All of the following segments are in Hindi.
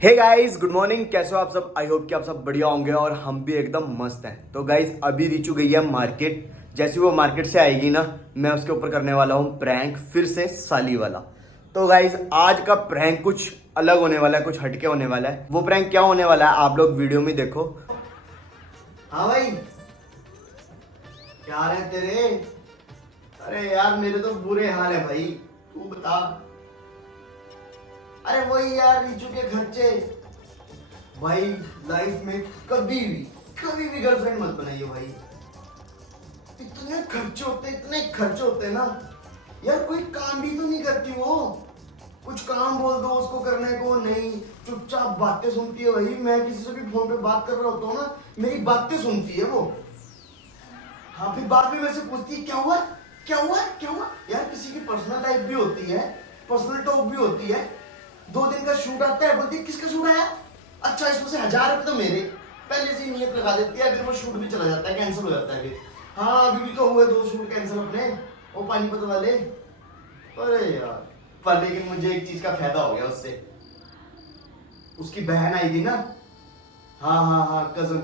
Hey guys, good morning. कैसे हो आप सब? आई होप कि आप सब बढ़िया होंगे और हम भी एकदम मस्त हैं। तो गाइस, अभी रिचू गई है मार्केट। जैसे वो मार्केट से आएगी ना, मैं उसके ऊपर करने वाला हूँ प्रैंक, फिर से साली वाला। तो गाइस, आज का प्रैंक कुछ अलग होने वाला है, कुछ हटके होने वाला है। वो प्रैंक क्या होने वाला है आप लोग वीडियो में देखो। हाँ भाई, क्या हाल है तेरे? अरे यार, मेरे तो बुरे हाल है भाई, तू बता। अरे वही यार, रिचू के खर्चे। भाई लाइफ में कभी भी गर्लफ्रेंड मत बनाइए भाई। इतने खर्चे होते हैं ना यार। कोई काम भी तो नहीं करती वो। कुछ काम बोल दो उसको करने को, नहीं, चुपचाप बातें सुनती है भाई। मैं किसी से भी फोन पे बात कर रहा होता हूँ ना, मेरी बातें सुनती है वो। हाँ, फिर बाद में मेरे से पूछती है क्या हुआ क्या हुआ क्या हुआ। यार किसी की पर्सनल लाइफ भी होती है, पर्सनल टॉक भी होती है। 2 दिन का शूट आता है, बोलती है किसका शूट आया? अच्छा, इसमें से 1000 रुपए तो मेरे। पहले से ही नियत लगा देती है, फिर वो शूट भी चला जाता है, कैंसिल हो जाता है फिर। हाँ, अभी भी तो हुए 2 शूट कैंसिल अपने, वो पानीपत वाले। अरे यार, पर लेकिन मुझे एक चीज का फायदा हो गया उससे। उसकी बहन आई थी ना। हाँ, कजन।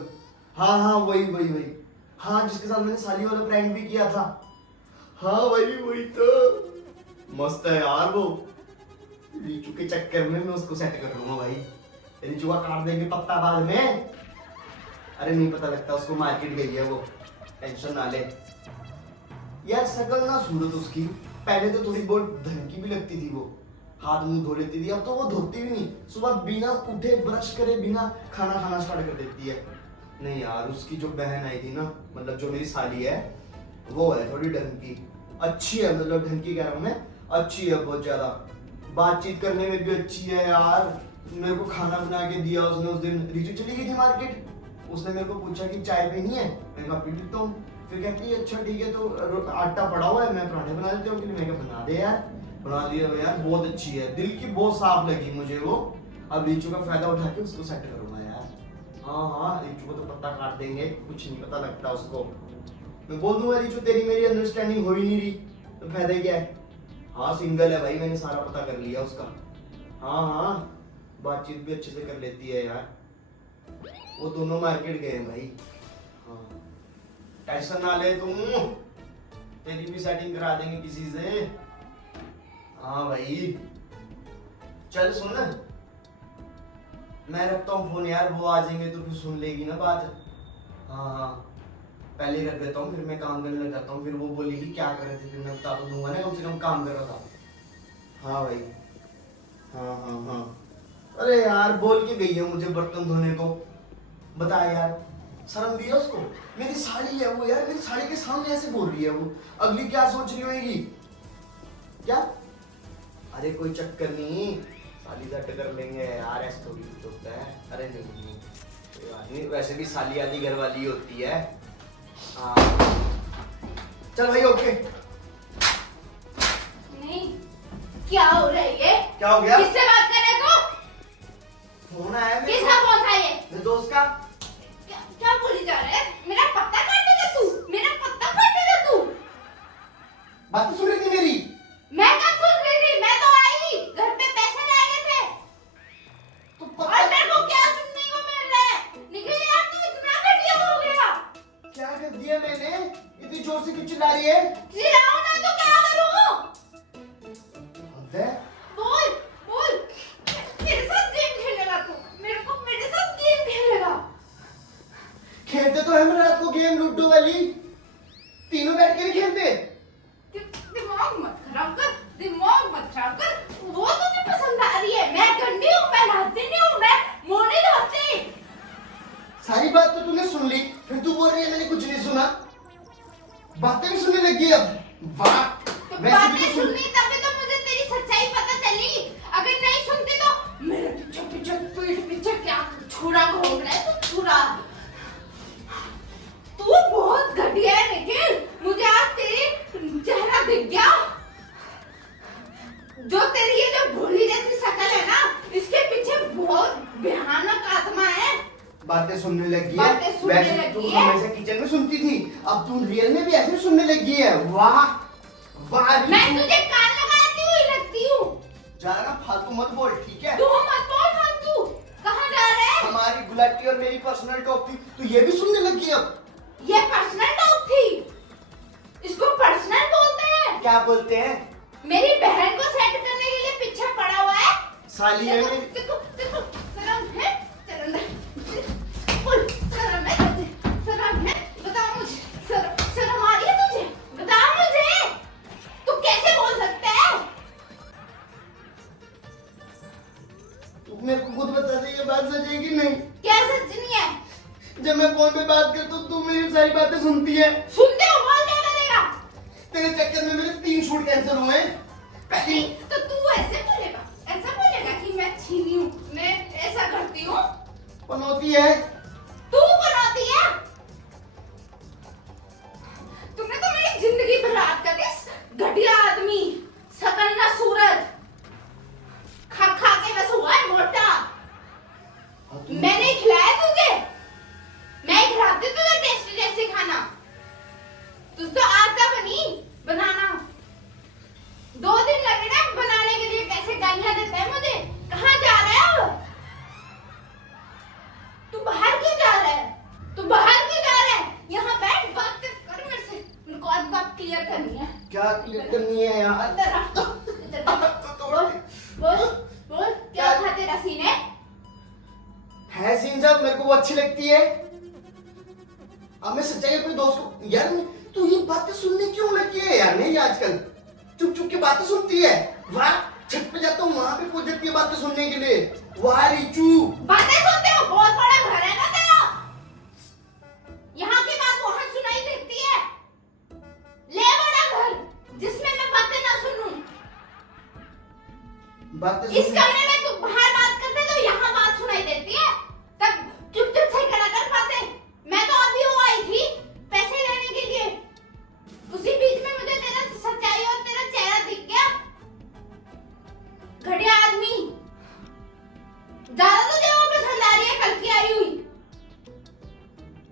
हाँ, वही। हाँ, जिसके साथ मैंने साली वाला प्रैंक भी किया था। हाँ वही तो। मस्त है यार वो। रीचू के चक्कर में मैं उसको सेट कर लूंगा भाई। रीचू का काट देंगे पत्ता बाद में। अरे नहीं पता लगता, उसको मार्केट गई है वो, टेंशन ना ले। यार शकल ना सूरत उसकी, पहले तो थोड़ी बहुत धमकी भी लगती थी वो। हाथ मुंह धो लेती थी, अब तो वो धोती भी नहीं। सुबह बिना उठे ब्रश करे बिना खाना खाना स्टार्ट कर देती है। नहीं यार, उसकी जो बहन आई थी ना, मतलब जो मेरी साली है, वो है थोड़ी ढंगी। अच्छी है, मतलब ढंगी कह रहा हूँ मैं, अच्छी है बहुत ज्यादा। बातचीत करने में भी अच्छी है यार। मेरे को खाना बना के दिया उसने उस दिन। रीचू चली गई थी मार्केट, उसने मेरे को पूछा कि चाय पीनी है, मैंने कहा पी लेता हूँ। फिर कहती है अच्छा ठीक है, तो आटा पड़ा हुआ है, मैं पराठे बना देती हूँ। मैं कहा बना दे यार। बना दिया यार, बहुत अच्छी है, दिल की बहुत साफ लगी मुझे वो। अब रीचू का फायदा उठा के उसको सेट करूंगा यार। हाँ, रीचू को तो पत्ता काट देंगे, कुछ नहीं पता लगता उसको। मैं बोल दूंगा रीचू तेरी मेरी अंडरस्टैंडिंग हो ही नहीं रही, तो फायदा क्या है। हाँ, सिंगल है भाई, मैंने सारा पता कर लिया उसका। हाँ, बातचीत भी अच्छे से कर लेती है यार। वो दोनों मार्केट गए हैं भाई। हाँ, टेंशन ना ले तुम, तेरी भी सेटिंग करा देंगे किसी से। हाँ भाई, चल सुन, मैं रखता हूँ फोन यार, वो आ जाएंगे तो फिर सुन लेगी ना बात। हाँ, पहले ही रख देता हूँ, फिर मैं काम करने लग जाता हूँ। फिर वो बोलेगी क्या कर रहे थे, फिर मैं बता तो दूंगा ना, कम से कम काम कर रहा था। हाँ भाई, हाँ। अरे यार, बोल के गई है मुझे बर्तन धोने को। बता यार, शर्म भी है उसको? मेरी साड़ी है वो यार, मेरी साड़ी के सामने ऐसे बोल रही है वो। अगली क्या सोच रही होगी क्या? अरे कोई चक्कर नहीं, साली सेट कर लेंगे यार, ऐसे थोड़ी कुछ होता है। अरे नहीं, वैसे भी साली आधी घर वाली होती है। हाँ चल भाई, ओके। नहीं, क्या हो रहा है ये? क्या हो गया? किससे बात कर रहे हो? फोन आया मेरे किसका फोन था ये? मेरे दोस्त का। क्या बोली जा रहा है? मेरा पत्ता काटेगा तू? मेरा पत्ता काटेगा तू? बात तो सुन रही थी मेरी। मैं कब सुन रही थी? मैं तो आई, घर पे पैसे लाए गए थे। तो और मेरे को क्या सुनने को मिल रहा है? निकल यार, तू इतना घटिया हो गया। क्या कर दिया मैंने? इतनी जोर से क्यों चिल्ला रही है? चिल्लाओ ना तो क्या करूं? बोल। मेरे साथ गेम खेलेगा तू? मेरे साथ गेम खेलेगा? खेलते तो हम रात को गेम, लूडो वाली, तीनों बैठ के भी खेलते। दिमाग मत खराब कर। वो तुझे पसंद आ रही है। मैं गंदी हूँ, मैं नहाती नहीं हूँ, मैं मुंह नहीं धोती। सारी बात तो तूने सुन ली, फिर तू बोल रही है मैंने कुछ नहीं सुना। बातें भी सुनने लगी अब। वाह, तो वैसे भी बातें तो सुन। सुननी, तभी तो मुझे तेरी सच्चाई पता चली। अगर नहीं सुनती तो मेरे पीछे पीठ पीछे क्या छुरा घूम रहा है तू? छुरा, तू बहुत घटिया है निखिल। मुझे आज तेरी चेहरा दिख गया। जो तेरी ये जो भोली जैसी शक्ल है ना, इसके पीछे बहुत भयानक आत्मा है। बातें सुनने लगी बातें है। सुनने वैसे लगी तू है। हमेशा किचन में सुनती थी, अब तू रियल में भी ऐसे सुनने लगी है। वाह वाह, मैं तुझे कान लगाती हुई लगती हूँ? ज्यादा फालतू मत बोल, ठीक है? तू मत बोल फालतू। पर्सनल टॉक थी, तू ये भी सुनने लगी अब? ये पर्सनल टॉक थी, इसको पर्सनल बोलते हैं। क्या बोलते हैं? मेरी बहन को सेट करने के लिए पीछे पड़ा हुआ है। साली है मेरी। देखो देखो, शर्म है? चल अंदर। बोल, शर्म है तुझे? शर्म है? बता मुझे, शर्म आ रही है तुझे? बता मुझे, तू कैसे बोल सकता है? तू मेरे को खुद बता दे, ये बात सच है कि नहीं? क्या सच नहीं है? जब मैं फोन पे बात करता हूँ तू मेरी सारी बातें सुनती है। सुनते हो, बोल क्या करेगा? तेरे चक्कर में मेरे 3 शूट कैंसिल हुए। नहीं, तो तू ऐसे बोलेगा कि मैं छीनी हूँ, मैं ऐसा करती हूँ? पनौती है। तू बनाती है? तुमने तो मेरी जिंदगी बर्बाद कर दी, घटिया आदमी, शकल ना सूरत, खा खा के बस हुआ है मोटा। मैंने खिलाया तुझे, मैं खिलाती तुझे टेस्टी टेस्टी खाना, तुझ तो आता बनी बनाना। 2 दिन लगे ना बनाने के लिए, कैसे गालियां देता है मुझे। कहाँ जा रहा है अब? तू बाहर क्यों जा रहा है? तू बाहर क्यों जा रहा है? यहाँ बैठ, बात कर मेरे से, मेरे को आज बात क्लियर करनी है। क्या क्लियर करनी है यार? इधर आ, इधर आ। बोल क्या था तेरा सीन है? सीन जब मेरे को वो अच्छी लगती है। अब मैं सच्चाई अपने दोस्त को, यार तू ये बातें सुनने क्यों लगी है यार? नहीं आजकल चुप चुप के बातें सुनती है। वाह, छत पे जाता हूँ वहां पे पहुंच जाती है बातें सुनने के लिए। वाह रिचू, बातें सुनते हो? बहुत बड़ा घर है ना तेरा, यहाँ की बात वहां सुनाई देती है। ले बड़ा घर जिसमें मैं बातें ना सुनूं। बातें इस कमरे में तू बाहर बात करते तो यहाँ बात सुनाई देती है, तब चुप चुप से करा कर बातें। मैं तो अभी वो आई थी पैसे लेने के लिए, उसी बीच में मुझे तेरा सच्चाई और तेरा चेहरा दिख गया। घटिया आदमी, ज्यादा तुझे वो पसंद आ रही है कल की आई हुई,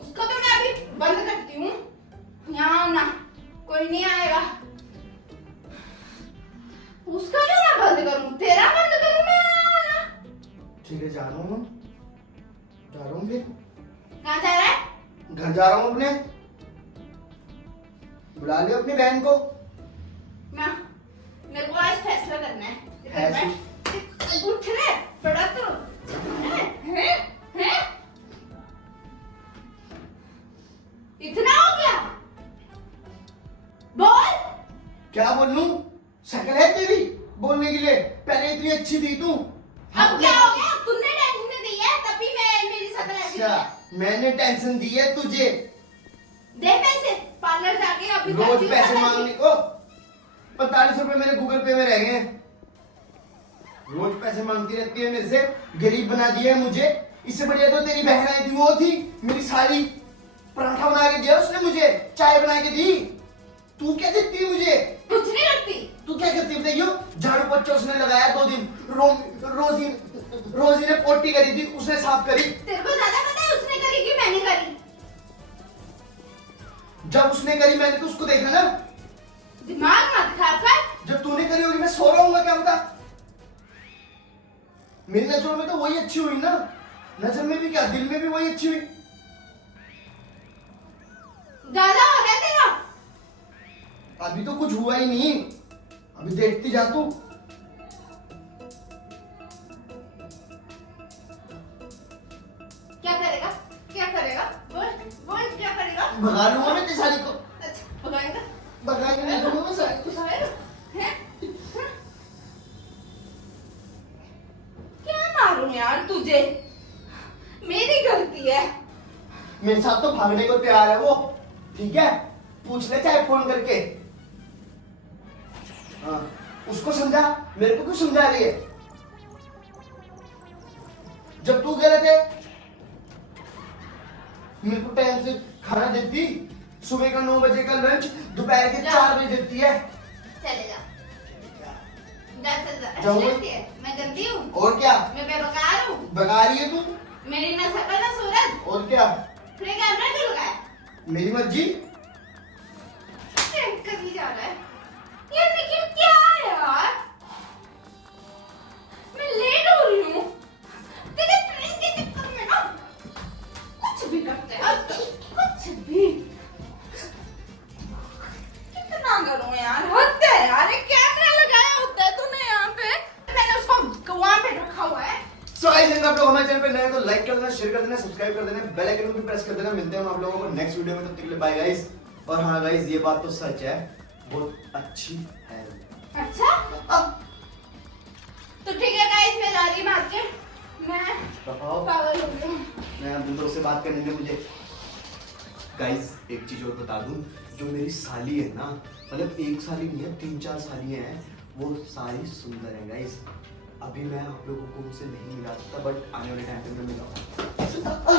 उसको तो मैं अभी बंद करती हूँ। यहाँ ना कोई नहीं आएगा, उसका क्यों ना बंद करूं, तेरा बंद करूं मैं ना। ठीक है, जा रहा हूँ, जा रहा हूँ। फिर कहाँ जा रहा है? घर जा रहा हूँ अपने। बुला लियो अपनी बहन को। ना, मेरे को आज फैसला करना है। फैसला? उठ रे बड़ा तू हैं? इतना हो गया? बोल। क्या बोलूं? शक्ल है तेरी बोलने के लिए? पहले इतनी अच्छी थी तू। अब क्या हो गया? तूने टेंशन दी है तभी मैं मेरी शक्ल ऐसी है। अच्छा, मैंने टेंशन दी है तुझे। दे पैसे, पार्लर जाके अभी रोज पैसे मांगने को 45 रुपए मेरे गूगल पे में रह गए। रोज पैसे मांगती रहती है मेरे से, गरीब बना दिया है मुझे। इससे बढ़िया तो तेरी बहन आई थी, वो थी मेरी साली। पराठा बना के दिया उसने मुझे, चाय बना के दी। तू क्या देती है मुझे? कुछ नहीं रखती। तू क्या करती बताइयो? झाड़ू पोछा उसने लगाया 2 दिन। रोजी ने पोटी करी थी, उसने साफ करी। तेरे को ज्यादा पता है उसने करी कि मैंने करी? जब उसने करी मैंने तो उसको देखा ना। दिमाग मत खराब कर। जब तूने करी होगी मैं सो रहा हूँ, क्या पता? मेरी नजरों में तो वही अच्छी हुई ना। नजर में भी क्या, दिल में भी वही अच्छी हुई। ज्यादा हो गया तेरा। अभी तो कुछ हुआ ही नहीं, अभी देखती जा तू। क्या करेगा? क्या करेगा? बोल क्या करेगा? भगा लूंगा मैं तेरी साली को। अच्छा, भगाएगा? भगा के नहीं दूंगा मैं साली को। भगाएगा? हैं? क्या मारूं यार तुझे? मेरी गलती है। मेरे साथ तो भागने को तैयार है वो, ठीक है? पूछ ले चाहे फोन करके। हाँ, उसको समझा, मेरे को क्यों समझा रही है? जब तू गलत है, मेरे को टाइम से खाना देती। सुबह का 9 बजे का लंच, दोपहर के 4 बजे देती है। चले जा। जा चल जा। जाऊँ? अच्छी है। मैं गंदी हूँ? और क्या? मैं बेवकार हूँ? भगा रही है तू? मेरी ना शकल ना सूरत। और क्या? फिर कैमरा क्यों लगाया? मेरी मर्जी। कभी जा रहा है यार, लेकिन क्या है यार, मैं लेट हो रही हूँ तेरे फ्रेंड के चक्कर में ना। सो गाइस अगर आप लोग हमारे चैनल पे नए हैं तो लाइक कर देना, शेयर कर देना, सब्सक्राइब कर देना, बेल आइकन को भी प्रेस कर देना। मिलते हैं हम आप लोगों को नेक्स्ट वीडियो में, तब तक के लिए बाय गाइस। और हाँ गाइस ये बात तो सच है, बहुत अच्छी है। अच्छा तो ठीक है गाइस, मैं जा रही मार्केट। मैं पागल हो गई। मैं अब दोस्तों से बात करने में मुझे गाइस एक चीज और बता दूं, जो मेरी साली है ना, मतलब एक साली नहीं है, 3-4 साली हैं, वो सारी सुंदर है गाइस। अभी मैं आप लोगों को उनसे नहीं मिला सकता, बट आने वाले टाइम पे मैं मिलाऊंगा।